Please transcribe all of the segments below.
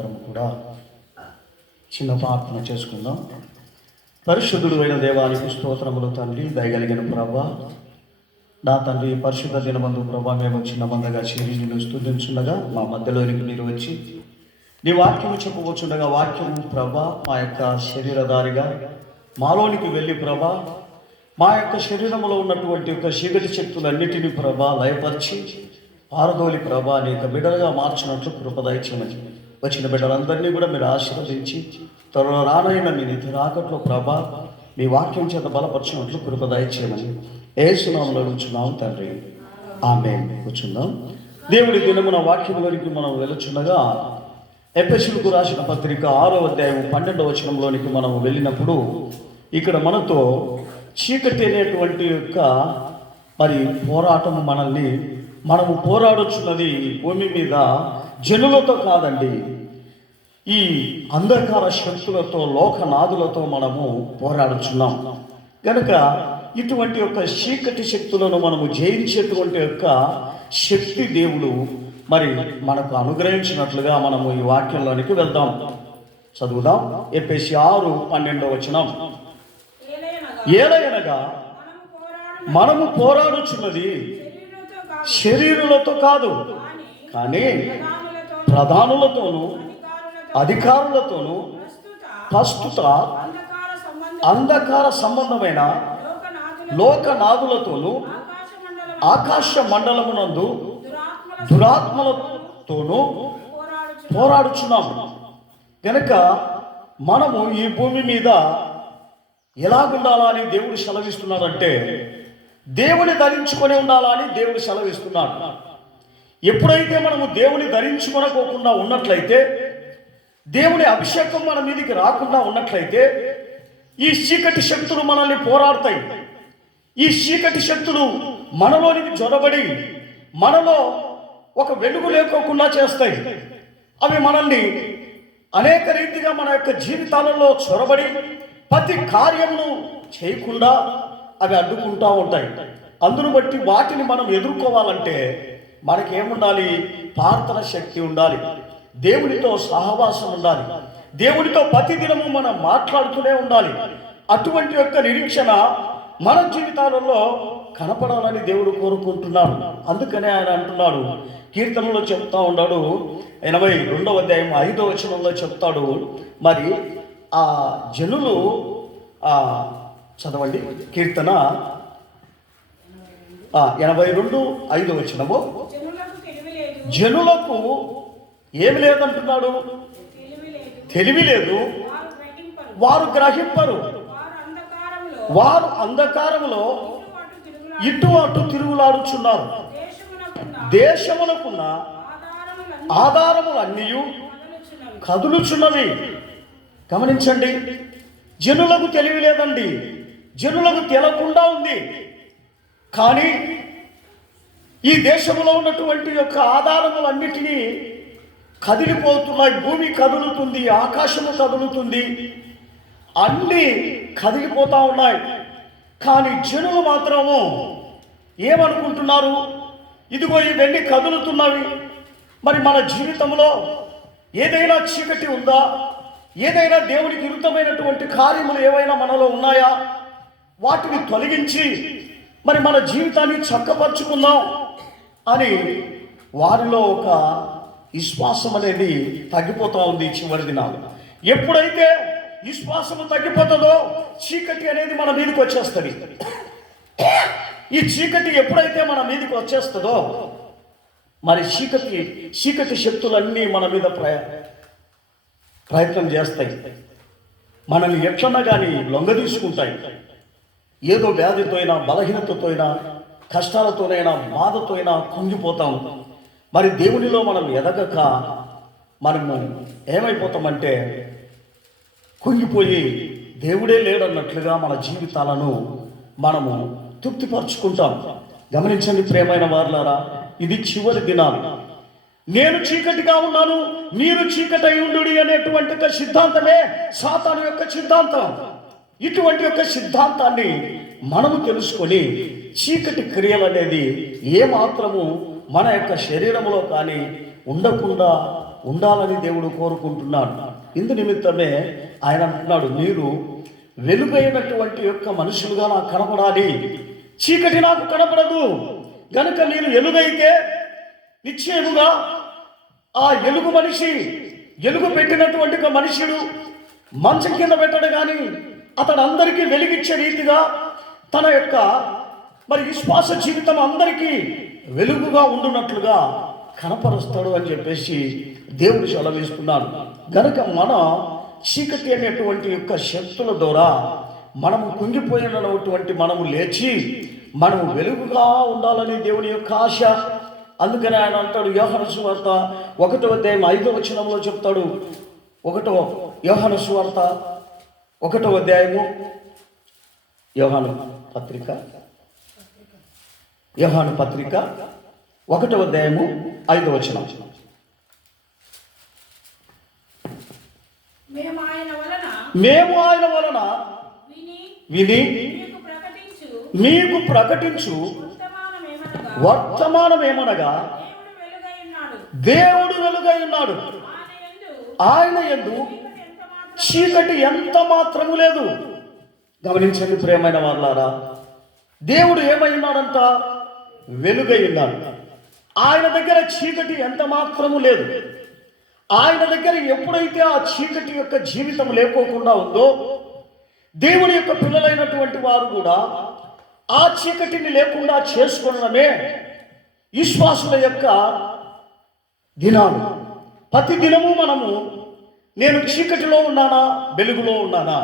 కూడా చిన్న ప్రార్థన చేసుకుందాం. పరిశుద్ధుడు అయిన దేవానికి స్తోత్రములు తండ్రి, దయగలిగిన ప్రభా, నా తండ్రి పరిశుద్ధ దినబంధు ప్రభా, మేము చిన్న మందగా చేరి నిన్ను స్తుతించుండగా మా మధ్యలోనికి మీరు వచ్చి నీ వాక్యము చెప్పవచ్చుండగా వాక్యము ప్రభా మా యొక్క శరీరధారిగా మాలోనికి వెళ్ళి ప్రభా మా యొక్క శరీరంలో ఉన్నటువంటి యొక్క చీకటి శక్తులన్నిటినీ ప్రభా లయపరిచి పారదోలి ప్రభా నీ యొక్క బిడ్డలుగా మార్చినట్లు కృపదయచేయమని వచ్చిన బిడ్డలందరినీ కూడా మీరు ఆశీర్వదించి త్వరలో రానైనా మీ నిధి రాకట్లో ప్రభా మీ వాక్యం చేత బలపరిచినట్లు కృపదయచేయమని యేసు నామములో అడుగుచున్నాం తండ్రి, ఆమేన్. కూర్చుందాం. దేవుడి దినమున వాక్యంలోనికి మనం వెళుచుండగా ఎఫెసీయులకు రాసిన పత్రిక 6వ అధ్యాయం 12వ వచనంలోనికి మనం వెళ్ళినప్పుడు ఇక్కడ మనతో చీకటి అనేటువంటి యొక్క మరి పోరాటము మనము పోరాడుచున్నది భూమి మీద జనులతో కాదండి, ఈ అంధకార శక్తులతో లోకనాథులతో మనము పోరాడుచున్నాం. కనుక ఇటువంటి యొక్క చీకటి శక్తులను మనము జయించేటువంటి యొక్క శక్తి దేవుడు మరి మనకు అనుగ్రహించినట్లుగా మనము ఈ వాక్యంలోనికి వెళ్దాం. చదువుదాం. ఎఫెసీ 6:12 వచనం. ఏలయనగా మనము పోరాడుచున్నది శరీరులతో కాదు, కానీ ప్రధానులతోనూ అధికారులతోనూ ప్రస్తుత అంధకార సంబంధమైన లోకనాథులతోనూ ఆకాశ మండలమునందు దురాత్మలతోనూ పోరాడుచున్నాము. కనుక మనము ఈ భూమి మీద ఎలాగుండాలా అని దేవుడు సెలవిస్తున్నాడంటే, దేవుని ధరించుకొని ఉండాలా అని దేవుడు సెలవిస్తున్నాడు. ఎప్పుడైతే మనము దేవుని ధరించుకొనకోకుండా ఉన్నట్లయితే, దేవుని అభిషేకం మన మీదకి రాకుండా ఉన్నట్లయితే, ఈ చీకటి శక్తులు మనల్ని పోరాడతాయి. ఈ చీకటి శక్తులు మనలోనికి జొరబడి మనలో ఒక వెలుగు లేకోకుండా చేస్తాయి. అవి మనల్ని అనేక రీతిగా మన యొక్క జీవితాలలో చొరబడి ప్రతి కార్యమును చేయకుండా అవి అడ్డుకుంటూ ఉంటాయి. అందును బట్టి వాటిని మనం ఎదుర్కోవాలంటే మనకేముండాలి? ప్రార్థన శక్తి ఉండాలి, దేవునితో సహవాసం ఉండాలి, దేవునితో ప్రతిదినము మనం మాట్లాడుతూనే ఉండాలి. అటువంటి యొక్క నిరీక్షణ మన జీవితాలలో కనపడాలని దేవుడు కోరుకుంటున్నాడు. అందుకనే ఆయన అంటున్నాడు, కీర్తనలో చెప్తా ఉన్నాడు, 82వ అధ్యాయం 5వ వచనంలో చెప్తాడు, మరి ఆ జనులు చదవండి కీర్తన 82:5 వచనము. జనులకు ఏమి లేదంటున్నాడు? తెలివి లేదు, వారు గ్రహింపరు, వారు అంధకారములో ఇటు అటు తిరుగులాడుచున్నారు. దేశమునకున్న ఆధారములన్నీ కదులుచున్నవి. గమనించండి, జనులకు తెలివి లేదండి, జనులకు తెలకుండా ఉంది. కానీ ఈ దేశంలో ఉన్నటువంటి యొక్క ఆధారములన్నిటినీ కదిలిపోతున్నాయి. భూమి కదులుతుంది, ఆకాశము కదులుతుంది, అన్నీ కదిలిపోతూ ఉన్నాయి. కానీ జనులు మాత్రము ఏమనుకుంటున్నారు? ఇదిగో ఇవన్నీ కదులుతున్నవి, మరి మన జీవితంలో ఏదైనా చీకటి ఉందా? ఏదైనా దేవునికి విరుద్ధమైనటువంటి కార్యములు ఏవైనా మనలో ఉన్నాయా? వాటిని తొలగించి మరి మన జీవితాన్ని చక్కపరుచుకుందాం అని వారిలో ఒక విశ్వాసం అనేది తగ్గిపోతూ ఉంది. చివరి దినాలు ఎప్పుడైతే విశ్వాసము తగ్గిపోతుందో చీకటి అనేది మన మీదకి వచ్చేస్తుంది. ఈ చీకటి ఎప్పుడైతే మన మీదకి వచ్చేస్తుందో మరి చీకటి శక్తులన్నీ మన మీద ప్రయత్నం చేస్తాయి. మనల్ని ఎట్లన్నా కానీ లొంగ తీసుకుంటాయి. ఏదో వ్యాధితో అయినా, బలహీనతతో అయినా, కష్టాలతోనైనా, బాధతో అయినా కుంగిపోతాం. మరి దేవునిలో మనం ఎదగక మనము ఏమైపోతామంటే కుంగిపోయి దేవుడే లేడన్నట్లుగా మన జీవితాలను మనము తృప్తిపరుచుకుంటాం. గమనించండి ప్రియమైన వారులారా, ఇది చివరి దినాలు. నేను చీకటిగా ఉన్నాను, మీరు చీకటి అయి ఉండు అనేటువంటి ఒక సిద్ధాంతమే సాతాను యొక్క సిద్ధాంతం. ఇటువంటి యొక్క సిద్ధాంతాన్ని మనము తెలుసుకొని చీకటి క్రియలు అనేది ఏమాత్రము మన యొక్క శరీరంలో కానీ ఉండకుండా ఉండాలని దేవుడు కోరుకుంటున్నాడు. ఇందు నిమిత్తమే ఆయన అంటున్నాడు, మీరు వెలుగైనటువంటి యొక్క మనుషులుగా నాకు కనపడాలి, చీకటి నాకు కనపడదు. గనుక నేను ఎలుగైతే నిశ్చయముగా ఆ ఎలుగు మనిషి, ఎలుగు పెట్టినటువంటి ఒక మనుషుడు మంచం కింద పెట్టడు కానీ అతడు అందరికీ వెలిగించే రీతిగా తన యొక్క విశ్వాస జీవితం అందరికీ వెలుగుగా ఉండునట్లుగా కనపరుస్తాడు అని చెప్పేసి దేవుడు సెలవిస్తున్నాడు. గనుక మన చీకటి అనేటువంటి యొక్క శక్తుల ద్వారా మనము కుంగిపోయినటువంటి మనము లేచి మనము వెలుగుగా ఉండాలని దేవుని యొక్క ఆశ. అందుకని ఆయన అంటాడు, యోహాను సువార్త 1వ అధ్యాయం 5వ వచనంలో చెప్తాడు. యోహాను సువార్త 1వ అధ్యాయము, యోహాను పత్రిక 1వ అధ్యాయము 5వ వచనం. మేము ఆయన వలన విని మీకు ప్రకటించు వర్తమానం ఏమనగా దేవుడు వెలుగై ఉన్నాడు, ఆయన యందు చీకటి ఎంత మాత్రము లేదు. గమనించండి ప్రియమైన వాళ్ళారా, దేవుడు ఏమై ఉన్నాడంట? వెలుగై ఉన్నాడు. ఆయన దగ్గర చీకటి ఎంత మాత్రము లేదు. ఆయన దగ్గర ఎప్పుడైతే ఆ చీకటి యొక్క జీవితం లేకోకుండా ఉందో, దేవుని యొక్క పిల్లలైనటువంటి వారు కూడా ఆ చీకటిని లేకుండా చేసుకోవడమే విశ్వాసుల యొక్క దినాలు. ప్రతి దినము మనము, నేను చీకటిలో ఉన్నానా, వెలుగులో ఉన్నానా,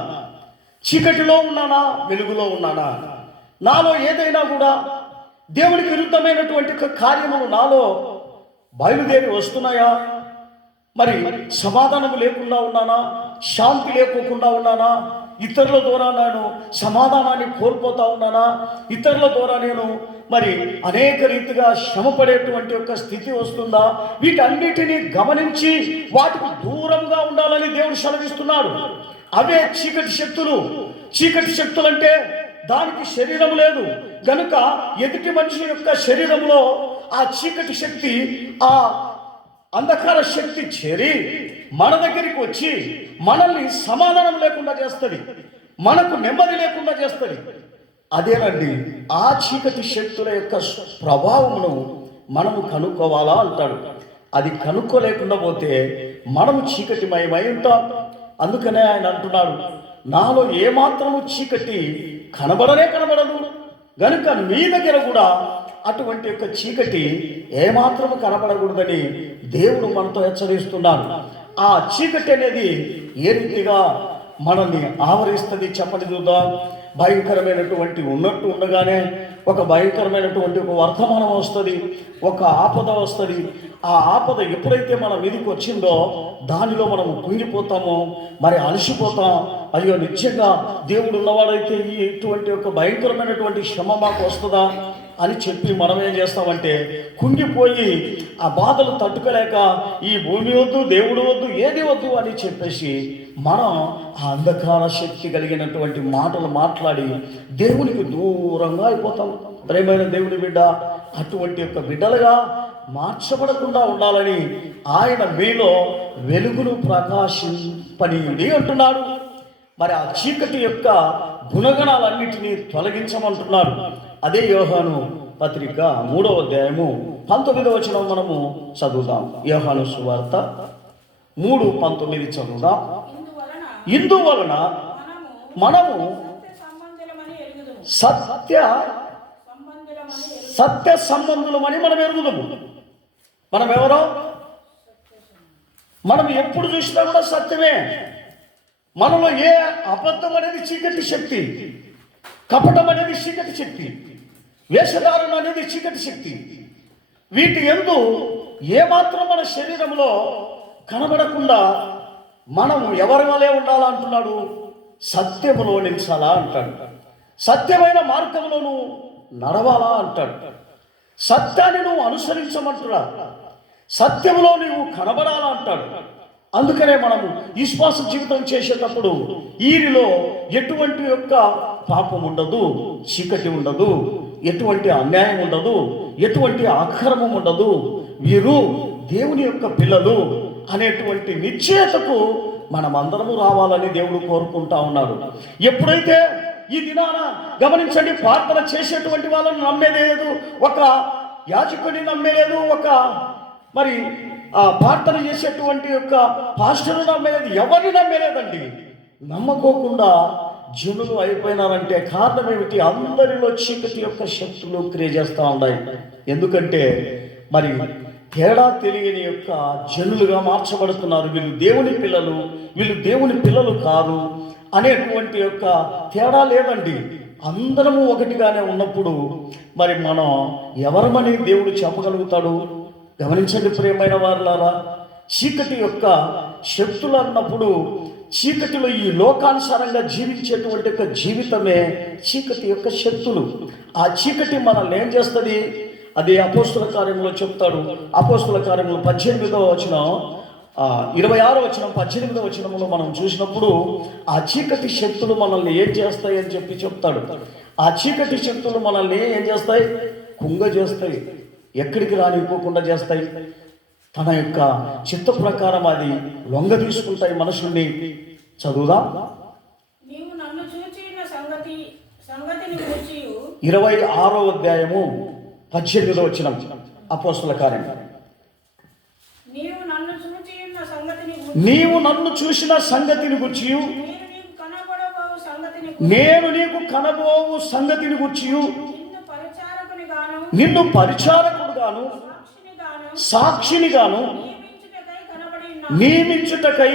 చీకటిలో ఉన్నానా, వెలుగులో ఉన్నానా, నాలో ఏదైనా కూడా దేవునికి విరుద్ధమైనటువంటి కార్యములు నాలో బయలుదేరి వస్తున్నాయా, సమాధానం లేకుండా ఉన్నానా, శాంతి లేకోకుండా ఉన్నానా, ఇతరుల ద్వారా నేను సమాధానాన్ని కోల్పోతా ఉన్నానా, ఇతరుల ద్వారా నేను అనేక రీతిగా శ్రమపడేటువంటి యొక్క స్థితి వస్తుందా, వీటన్నిటినీ గమనించి వాటికి దూరంగా ఉండాలని దేవుడు సెలవిస్తున్నాడు. అవే చీకటి శక్తులు. చీకటి శక్తులు అంటే దానికి శరీరం లేదు గనుక ఎదుటి మనిషి యొక్క శరీరంలో ఆ చీకటి శక్తి, ఆ అంధకార శక్తి చేరి మన దగ్గరికి వచ్చి మనల్ని సమాధానం లేకుండా చేస్తుంది, మనకు నెమ్మది లేకుండా చేస్తుంది. అదేనండి ఆ చీకటి శక్తుల యొక్క ప్రభావమును మనము కనుక్కోవాలా అంటాడు. అది కనుక్కోలేకుండా పోతే మనము చీకటిమయమై ఉంటాం. అందుకనే ఆయన అంటున్నాడు, నాలో ఏమాత్రము చీకటి కనబడదు. గనుక మీ దగ్గర కూడా అటువంటి యొక్క చీకటి ఏమాత్రము కనబడకూడదని దేవుడు మనతో హెచ్చరిస్తున్నాడు. ఆ చీకటి అనేది ఏ రీతిగా మనల్ని ఆవరిస్తుంది చెప్పండి చూద్దాం. భయంకరమైనటువంటి ఉన్నట్టు ఉండగానే ఒక భయంకరమైనటువంటి ఒక వర్తమానం వస్తుంది, ఒక ఆపద వస్తుంది. ఆ ఆపద ఎప్పుడైతే మన మీదకి వచ్చిందో దానిలో మనము కుంగిపోతామో, అలసిపోతాం. అయ్యో నిజంగా దేవుడు ఉన్నవాడైతే ఇటువంటి ఒక భయంకరమైనటువంటి శ్రమ మాకు వస్తుందా అని చెప్పి మనం ఏం చేస్తామంటే కుంగిపోయి ఆ బాధలు తట్టుకోలేక ఈ భూమి వద్దు, దేవుడు వద్దు, ఏది వద్దు అని చెప్పేసి మనం ఆ అంధకార శక్తి కలిగినటువంటి మాటలు మాట్లాడి దేవునికి దూరంగా అయిపోతాం. ప్రేమైన దేవుని బిడ్డ, అటువంటి యొక్క బిడ్డలుగా మార్చబడకుండా ఉండాలని ఆయన మీలో వెలుగును ప్రకాశింపనీయుడి అంటున్నాడు. ఆ చీకటి యొక్క గుణగణాలన్నిటినీ తొలగించమంటున్నాడు. అదే యోహాను పత్రిక 3వ అధ్యాయము 19వ వచనం మనము చదువుదాం. యోహాను సువార్త 3:19 చదువుదాం. ఇందువలన మనము సత్య సంబంధులమని మనం ఎరుగుదాము. మనం ఎవరో, మనం ఎప్పుడు చూసినా కూడా సత్యమే. మనలో ఏ అబద్ధం అనేది చీకటి శక్తి, కపటం అనేది చీకటి శక్తి, వేషధారణ అనేది చీకటి శక్తి. వీటి యందు ఏమాత్రం మన శరీరంలో కనబడకుండా మనము ఎవరి వలె ఉండాలా అంటున్నాడు? సత్యములో నిలిచాలా అంటాడు. సత్యమైన మార్గంలో నువ్వు నడవాలా అంటాడు. సత్యాన్ని నువ్వు అనుసరించమంటున్నా, సత్యములో నువ్వు కనబడాలా అంటాడు. అందుకనే మనము విశ్వాస జీవితం చేసేటప్పుడు వీరిలో ఎటువంటి యొక్క పాపం ఉండదు, చీకటి ఉండదు, ఎటువంటి అన్యాయం ఉండదు, ఎటువంటి అక్రమం ఉండదు. వీరు దేవుని యొక్క పిల్లలు, అనేటువంటి నిశ్చయతకు మనమందరము రావాలని దేవుడు కోరుకుంటా ఉన్నాడు. ఎప్పుడైతే ఈ దినాన గమనించండి, ప్రార్థన చేసేటువంటి వాళ్ళని నమ్మేలేదు, ఒక యాజకుడిని నమ్మేలేదు, ఒక మరి ప్రార్థన చేసేటువంటి యొక్క పాస్టర్ను నమ్మేలేదు, ఎవరిని నమ్మేలేదండి. నమ్మకోకుండా జనులు అయిపోయినారంటే కారణం ఏమిటి? అందరిలో చీకటి యొక్క శక్తులు క్రియ చేస్తూ ఉన్నాయి. ఎందుకంటే మరి తేడా తెలియని యొక్క జనులుగా మార్చబడుతున్నారు. వీళ్ళు దేవుని పిల్లలు, వీళ్ళు దేవుని పిల్లలు కాదు అనేటువంటి యొక్క తేడా లేదండి. అందరము ఒకటిగానే ఉన్నప్పుడు మరి మనం ఎవరమని దేవుడు చెప్పగలుగుతాడు? గమనించండి ప్రియమైన వారులారా, చీకటి యొక్క శక్తులు అన్నప్పుడు చీకటిలో ఈ లోకానుసారంగా జీవించేటువంటి యొక్క జీవితమే చీకటి యొక్క శక్తులు. ఆ చీకటి మనల్ని ఏం చేస్తుంది? అది అపోస్తుల కార్యంలో చెప్తాడు. అపోస్తుల కార్యంలో 18వ వచనం 26వ వచనం 18వ వచనంలో మనం చూసినప్పుడు ఆ చీకటి శక్తులు మనల్ని ఏం చేస్తాయి అని చెప్పి చెప్తాడు. ఆ చీకటి శక్తులు మనల్ని ఏం చేస్తాయి? కుంగ చేస్తాయి, ఎక్కడికి రానిపోకుండా చేస్తాయి. తన యొక్క చిత్త ప్రకారం అది లొంగ తీసుకుంటాయి మనుషుల్ని. చదువుదాం. 26వ అధ్యాయము 18వ వచనం అపోస్తుల కార్యం. నీవు నన్ను చూసిన సంగతిని గురించి, నేను నీకు కనబోవు సంగతిని గురించి, నిన్ను పరిచారకుడుగాను సాక్షినిగాను నియమించుటకై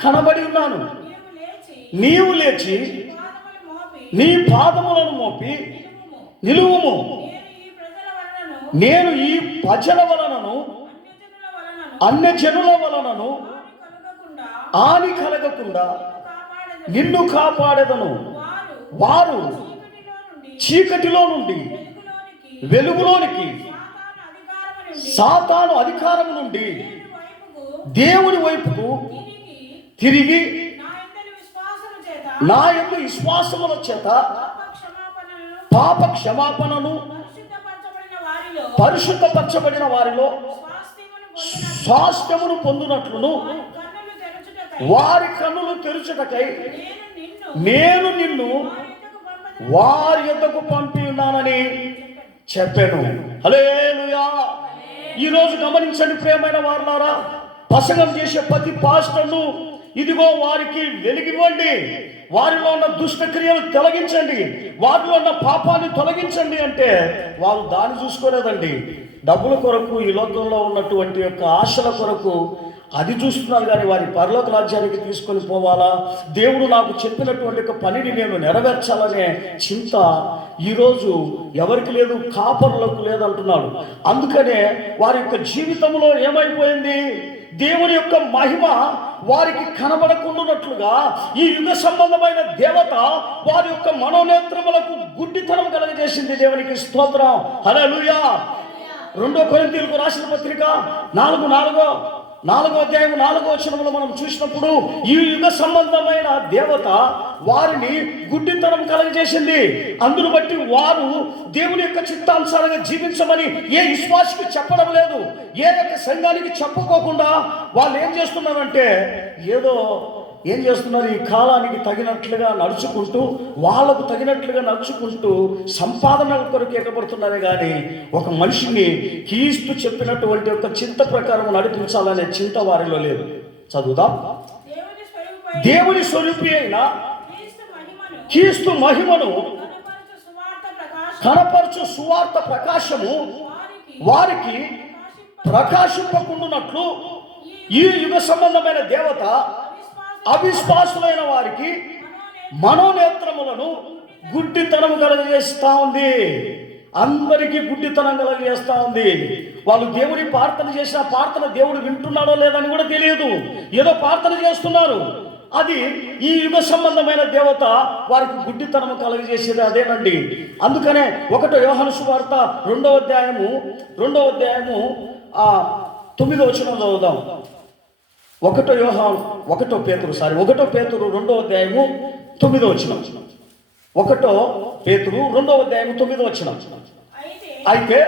కనబడి ఉన్నాను. నీవు లేచి నీ పాదములను మోపి నిలువుము. నేను ఈ ప్రజల వలనను అన్యజనుల వలనను హాని కలగకుండా నిన్ను కాపాడెదను. వారు చీకటిలో నుండి వెలుగులోనికి, సాతాను అధికారం నుండి దేవుని వైపుకు తిరిగి నా యందు విశ్వాసముల చేత పాప క్షమాపణను పరిశుద్ధపరచబడిన వారిలో స్వాస్థ్యమును పొందునట్లును వారి కన్నులు తెరుచుటకై నేను నిన్ను వారి యొద్దకు పంపి ఉన్నానని చెప్పాను. హల్లెలూయా. ఈరోజు గమనించండి ప్రియమైన వారులారా, ప్రసంగం చేసే ప్రతి పాస్టర్ను ఇదిగో వారికి వెలిగివ్వండి, వారిలో ఉన్న దుష్టక్రియలు తొలగించండి, వారిలో ఉన్న పాపాన్ని తొలగించండి అంటే వారు దాన్ని చూసుకోలేదండి. డబ్బుల కొరకు, ఈ లోకంలో ఉన్నటువంటి యొక్క ఆశల కొరకు అది చూస్తున్నారు. కానీ వారి పరలోక రాజ్యానికి తీసుకొని పోవాలా, దేవుడు నాకు చెప్పినటువంటి ఒక పనిని నేను నెరవేర్చాలనే చింత ఈరోజు ఎవరికి లేదు, కాపరులకు లేదంటున్నాడు. అందుకనే వారి యొక్క జీవితంలో ఏమైపోయింది? దేవుని యొక్క మహిమ వారికి కనబడకుండానట్లుగా ఈ యుగ సంబంధమైన దేవత వారి యొక్క మనోనేత్రములకు గుడ్డితనం కలగజేసింది. దేవునికి స్తోత్రం. హల్లెలూయా. 2 కొరింథీయులకు రాసిన పత్రిక 4వ అధ్యాయం 4వ వచనంలో మనం చూసినప్పుడు ఈ యుగ సంబంధమైన దేవత వారిని గుడ్డితనం కలగజేసింది. అందును బట్టి వారు దేవుని యొక్క చిత్తానుసారంగా జీవించమని ఏ విశ్వాసికి చెప్పడం లేదు, ఏ యొక్క సంఘానికి చెప్పుకోకుండా వాళ్ళు ఏం చేస్తున్నారంటే ఏం చేస్తున్నారు? ఈ కాలానికి తగినట్లుగా నడుచుకుంటూ, వాళ్లకు తగినట్లుగా నడుచుకుంటూ సంపాదనల కొరకు ఎగబడుతున్నారే కానీ ఒక మనిషిని క్రీస్తు చెప్పినటువంటి ఒక చింత ప్రకారం నడిపించాలనే చింత వారిలో లేదు. చదువుదాం. దేవుని స్వరూపి అయిన క్రీస్తు మహిమను కనపరచు సువార్త ప్రకాశము వారికి ప్రకాశింపకుండునట్లు ఈ యుగ సంబంధమైన దేవత అవిశ్వాసులైన వారికి మనోనేత్రములను గుడ్డితనం కలగజేస్తా ఉంది. అందరికీ గుడ్డితనం కలగజేస్తా ఉంది. వాళ్ళు దేవుని ప్రార్థన చేసిన ప్రార్థన దేవుడు వింటున్నాడో లేదని కూడా తెలియదు, ఏదో ప్రార్థన చేస్తున్నారు. అది ఈ యుగ సంబంధమైన దేవత వారికి గుడ్డితనం కలగజేసేది అదేనండి. అందుకనే 1 యోహాను సువార్త 2వ అధ్యాయము 9వ వచనం చదువుదాం. 1 పేతురు 2వ అధ్యాయము 9వ వచనం. 1 పేతురు 2వ అధ్యాయము 9వ వచనం. అయితే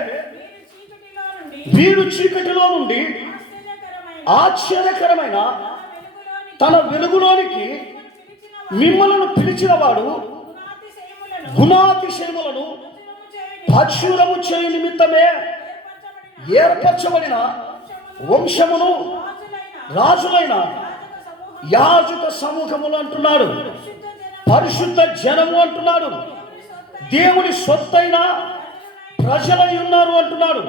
వీరు చీకటిలో నుండి ఆశ్చర్యకరమైన తన వెలుగులోనికి మిమ్మలను పిలిచినవాడు గుణాతిశయములను ప్రచురము చేయు నిమిత్తమే ఏర్పరచబడిన వంశమును రాజులైన యాజక సమూహములు అంటున్నాడు. పరిశుద్ధ జనము అంటున్నాడు. దేవుని సొత్తైన ప్రజలై ఉన్నారు అంటున్నాడు.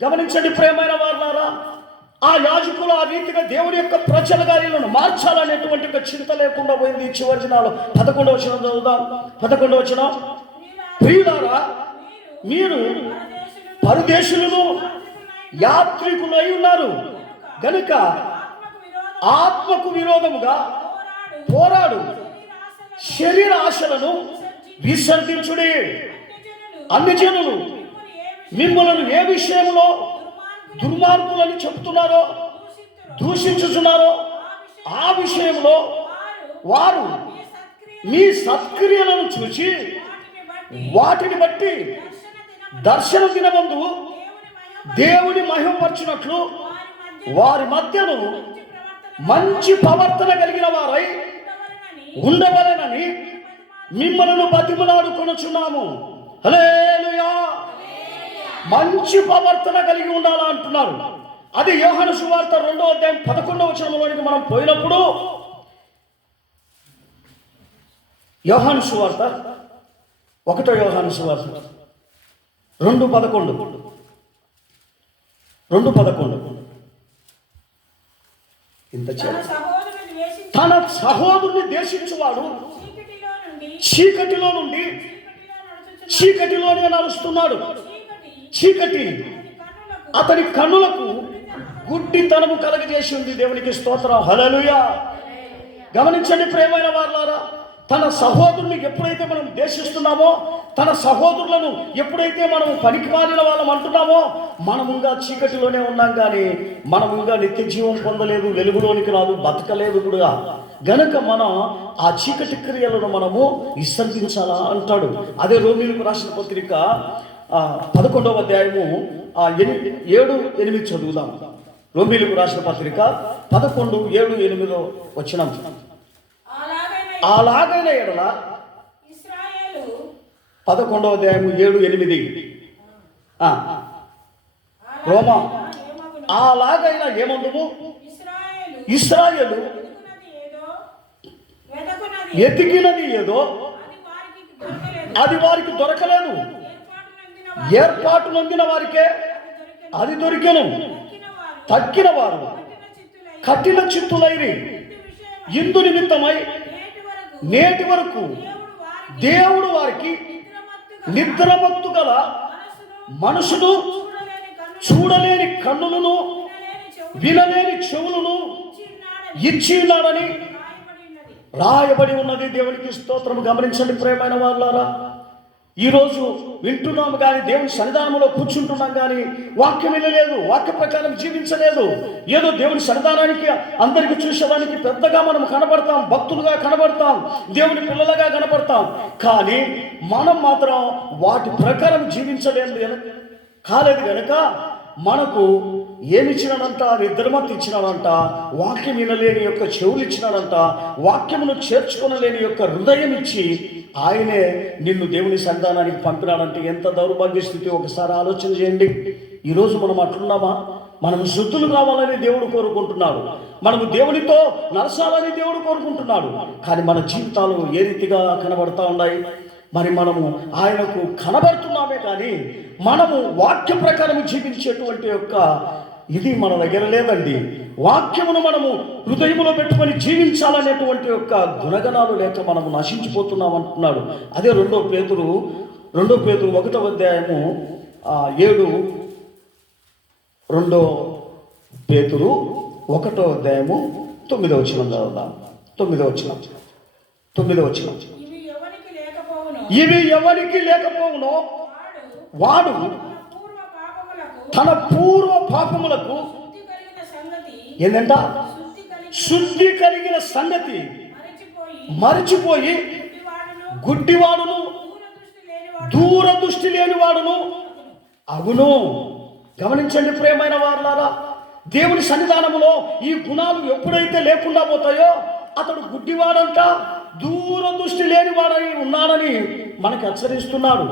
గమనించండి ప్రియమైన వారులారా, ఆ యాజకులు ఆ రీతిగా దేవుని యొక్క ప్రజలుగా వీళ్ళను మార్చాలనేటువంటి ఒక చింత లేకుండా పోయింది. చివరి దినాలు 11వ వచనం చదువుదాం. 11వ వచనం, ప్రియులారా మీరు పరదేశులను యాత్రికులై ఉన్నారు గనుక ఆత్మకు విరోధముగా పోరాడు శరీర ఆశలను విసర్జించుడి. అన్ని జనులు మిమ్మల్ని ఏ విషయంలో దుర్మార్గులని చెబుతున్నారో దూషించుచున్నారో ఆ విషయంలో వారు మీ సత్క్రియలను చూసి వాటిని బట్టి దర్శన దినమందు దేవుని మహిమపరచునట్లు వారి మధ్యను మంచి ప్రవర్తన కలిగిన వారై ఉండవలెనని మిమ్మల్ని బతిమలాడుకొనుచున్నాము. హల్లెలూయా. మంచి ప్రవర్తన కలిగి ఉండాలా అంటున్నారు. అది యోహాను సువార్త 2వ అధ్యాయం 11వ వచనంలోనికి మనం పోయినప్పుడు, యోహాను సువార్త 1వ యోహాను సువార్త 2:11 ఇంత తన సహోదరుని దేశించువాడు చీకటిలోనే నడుస్తున్నాడు. చీకటి అతని కన్నులకు గుడ్డితనము కలగజేసి ఉంది. దేవునికి స్తోత్రం. హల్లెలూయా. గమనించండి ప్రియమైన వారులారా, తన సహోదరుని ఎప్పుడైతే మనం దేశిస్తున్నామో, తన సహోదరులను ఎప్పుడైతే మనం పనికి మారిన వాళ్ళం అంటున్నామో, మనముగా చీకటిలోనే ఉన్నాం. కానీ మనముగా నిత్య జీవం పొందలేదు, వెలుగులోనికి రాదు, బతకలేదు కూడా. గనుక మనం ఆ చీకటి క్రియలను మనము విసర్జించాలా అంటాడు. అదే రోమీయులకు రాసిన పత్రిక 11వ అధ్యాయము 7-8 చదువుదాం. రోమీయులకు రాసిన పత్రిక 11:7-8 వచనం. అలాగైన ఎడల 11వ అధ్యాయము 7-8 రోమా, అలాగైనా ఏమందుము ఇశ్రాయేలు ఎతికినది ఏదో అది వారికి దొరకలేదు, ఏర్పాటు నొందిన వారికే అది దొరికెను. తక్కిన వారు కఠిన చిత్తులైరి. ఇందు నిమిత్తమై నేటి వరకు దేవుడు వారికి నిద్రమత్తు గల మనసును, చూడలేని కన్నులను, వినలేని చెవులను ఇచ్చి ఉన్నాడని రాయబడి ఉన్నది. దేవునికి స్తోత్రము. గమనించండి ప్రియమైన వారులారా, ఈరోజు వింటున్నాము కానీ దేవుని సన్నిధానంలో కూర్చుంటున్నాం కానీ వాక్యం వినలేదు, వాక్య ప్రకారం జీవించలేదు. ఏదో దేవుని సన్నిధానానికి అందరికీ చూసేదానికి పెద్దగా మనం కనబడతాం, భక్తులుగా కనబడతాం, దేవుని పిల్లలుగా కనబడతాం. కానీ మనం మాత్రం వాటి ప్రకారం జీవించలేదు కాలేదు. కనుక మనకు ఏమిచ్చినాడంట? నిద్రమత్తు ఇచ్చినాడంట. వాక్యం వినలేని యొక్క చెవులు ఇచ్చినాడంట. వాక్యమును చేర్చుకొనలేని యొక్క హృదయం ఇచ్చి ఆయనే నిన్ను దేవుని సంతానానికి పంపినాడంటే ఎంత దౌర్భాగ్య స్థితి ఒకసారి ఆలోచన చేయండి. ఈరోజు మనం అట్లున్నామా? మనం శుద్ధులు కావాలని దేవుడు కోరుకుంటున్నాడు, మనము దేవునితో నరసాలని దేవుడు కోరుకుంటున్నాడు. కానీ మన జీవితాలు ఏ రీతిగా కనబడతా ఉన్నాయి? మరి మనము ఆయనకు కనబడుతున్నామే కానీ మనము వాక్య ప్రకారం జీవించేటువంటి యొక్క ఇది మన దగ్గర లేదండి. వాక్యమును మనము హృదయంలో పెట్టుకొని జీవించాలనేటువంటి యొక్క గుణగణాలు లేక మనము నశించిపోతున్నాం అంటున్నాడు. అదే 2 పేతురు 1వ అధ్యాయము 7 2 పేతురు 1వ అధ్యాయము 9వ వచనం చదువుదాం. 9వ వచనం. ఇవి ఎవరికి లేకపోవునో వాడు తన పూర్వ పాపములకు ఏంటంట శుద్ధి కలిగిన సంగతి మరిచిపోయి గుడ్డివాడును దూరదృష్టి లేనివాడును అగును. గమనించండి ప్రియమైన వారులారా, దేవుని సన్నిధానములో ఈ గుణాలు ఎప్పుడైతే లేకుండా పోతాయో అతడు గుడ్డివాడంట, దూరదృష్టి లేనివాడై ఉన్నాడని మనకు హెచ్చరిస్తున్నాడు.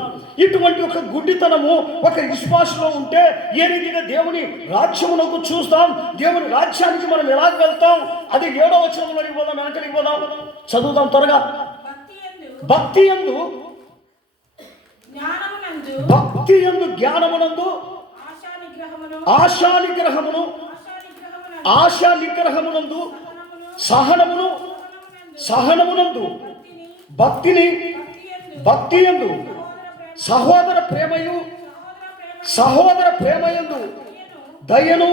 ఇటువంటి ఒక గుడ్డితనము ఒక విశ్వాసంలో ఉంటే ఏ రీతిగా దేవుని రాజ్యమునకు చూస్తాం, దేవుని రాజ్యానికి మనం ఎలా వెళ్తాం? అది 7వ వచనంలోకి పోదాం, వెనకలికి పోదాం, చదువుదాం త్వరగా. భక్తి యందు జ్ఞానమునందు ఆశా నిగ్రహమునందు సహనమునందు భక్తి యందు సహోదర ప్రేమయందు దయను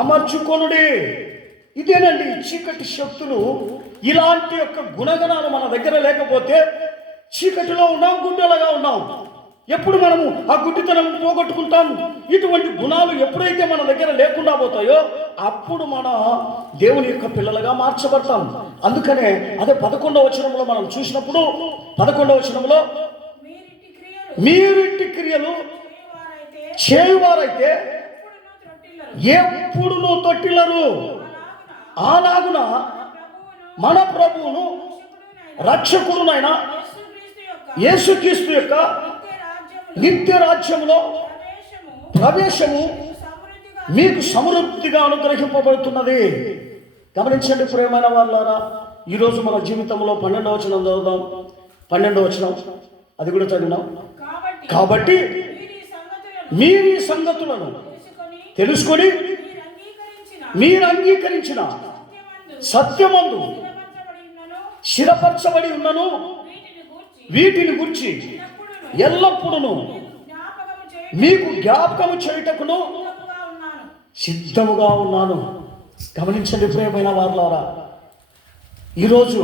అమర్చుకొనుడి. ఇదేనండి చీకటి శక్తులు. ఇలాంటి యొక్క గుణగణాలు మన దగ్గర లేకపోతే చీకటిలో ఉన్నాం, గుడ్డలుగా ఉన్నాం. ఎప్పుడు మనము ఆ గుడ్డితనం పోగొట్టుకుంటాం. ఇటువంటి గుణాలు ఎప్పుడైతే మన దగ్గర లేకుండా పోతాయో అప్పుడు మన దేవుని యొక్క పిల్లలుగా మార్చబడతాం. అందుకనే అదే 11వ వచనంలో మనం చూసినప్పుడు 11వ వచనంలో మీరు ఇట్టి క్రియలు చేయువారైతే ఎప్పుడునూ తొట్టిల్లరు. అలాగున మన ప్రభువును రక్షకుడునైన యేసుక్రీస్తు యొక్క నిత్య రాజ్యంలో ప్రవేశము మీకు సమృద్ధిగా అనుగ్రహింపబడుతున్నది. గమనించండి ప్రియమైన వాళ్ళారా, ఈరోజు మన జీవితంలో 12వ వచనం చదువుదాం. 12వ వచనం అది కూడా చదివినాం. కాబట్టి మీరు ఈ సంగతులను తెలుసుకొని మీరు అంగీకరించిన సత్యమందు స్థిరపరచబడి ఉన్నను వీటిని గురించి ఎల్లప్పుడూ మీకు జ్ఞాపకము చేయుటకును సిద్ధముగా ఉన్నాను. గమనించండి ప్రియమైన వారులారా, ఈరోజు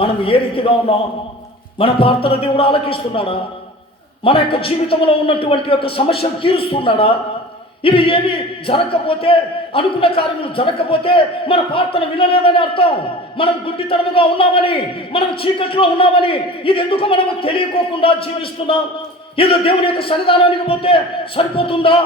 మనం ఏ రీతిగా ఉన్నాం? మన ప్రార్థన దేవుడు ఆలకిస్తున్నాడా? మన యొక్క జీవితంలో ఉన్నటువంటి యొక్క సమస్యలు తీరుస్తున్నాడా? ఇవి ఏమి జరగకపోతే, అనుకున్న కార్యములు జరగకపోతే మన ప్రార్థన వినలేదని అర్థం. మనం గుడ్డితనముగా ఉన్నామని, మనం చీకట్లో ఉన్నామని, ఇది ఎందుకు మనము తెలియకోకుండా జీవిస్తున్నాం? ఇది దేవుని యొక్క సన్నిధానానికి పోతే సరిపోతుందా?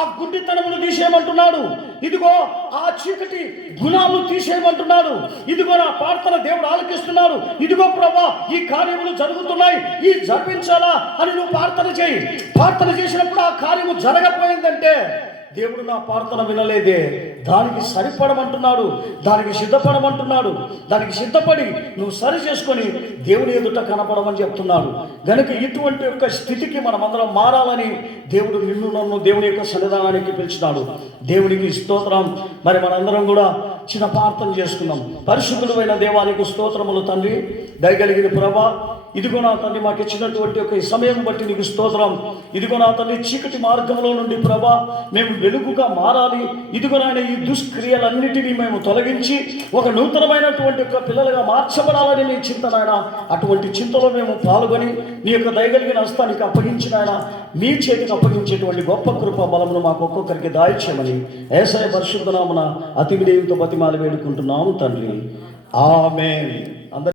ఆ గుడ్డితనమును తీసేయమంటున్నాడు. ఇదిగో ఆ చీకటి గుణాలు తీసేయమంటున్నాడు. ఇదిగో నా ప్రార్థన దేవుడు ఆలకిస్తున్నాడు. ఇదిగో ప్రభా ఈ కార్యములు జరుగుతున్నాయి, ఈ జరిపించాలా అని నువ్వు ప్రార్థన చేయి. ప్రార్థన చేసినప్పుడు ఆ కార్యము జరగకపోయిందంటే దేవుడు నా ప్రార్థన వినలేదే, దానికి సరిపడమంటున్నాడు, దానికి సిద్ధపడమంటున్నాడు. దానికి సిద్ధపడి నువ్వు సరి చేసుకొని దేవుని ఎదుట కనపడమని చెప్తున్నాడు. కనుక ఇటువంటి యొక్క స్థితికి మనమందరం మారాలని దేవుడు నిన్ను నన్ను దేవుని యొక్క సన్నిధానానికి పిలిచినాడు. దేవునికి స్తోత్రం. మరి మనందరం కూడా చిన్న ప్రార్థన చేసుకుందాం. పరిశుద్ధుడు అయిన దేవానికి స్తోత్రములు తండ్రి, దయగలిగిన ప్రభా. ఇదిగో నా తండ్రి మాకు ఇచ్చినటువంటి ఒక సమయం బట్టి నీకు స్తోత్రం. ఇదిగో నా తండ్రి చీకటి మార్గంలో నుండి ప్రభా మేము వెలుగుగా మారాలి. ఇదిగో నాయన ఈ దుష్క్రియలన్నిటినీ మేము తొలగించి ఒక నూతనమైనటువంటి ఒక పిల్లలుగా మార్చబడాలని నీ చింత నాయన. అటువంటి చింతలో మేము పాల్గొని నీ యొక్క దయగలిగిన హస్తానికి అప్పగించిన ఆయన మీ చేతికి అప్పగించేటువంటి గొప్ప కృప బలమును మాకు ఒక్కొక్కరికి దాయిచ్యమని యేసయ్య పరిశుద్ధ నామమున అతి వినయంతో బతిమాలి వేడుకుంటున్నాము తండ్రి. ఆమేన్.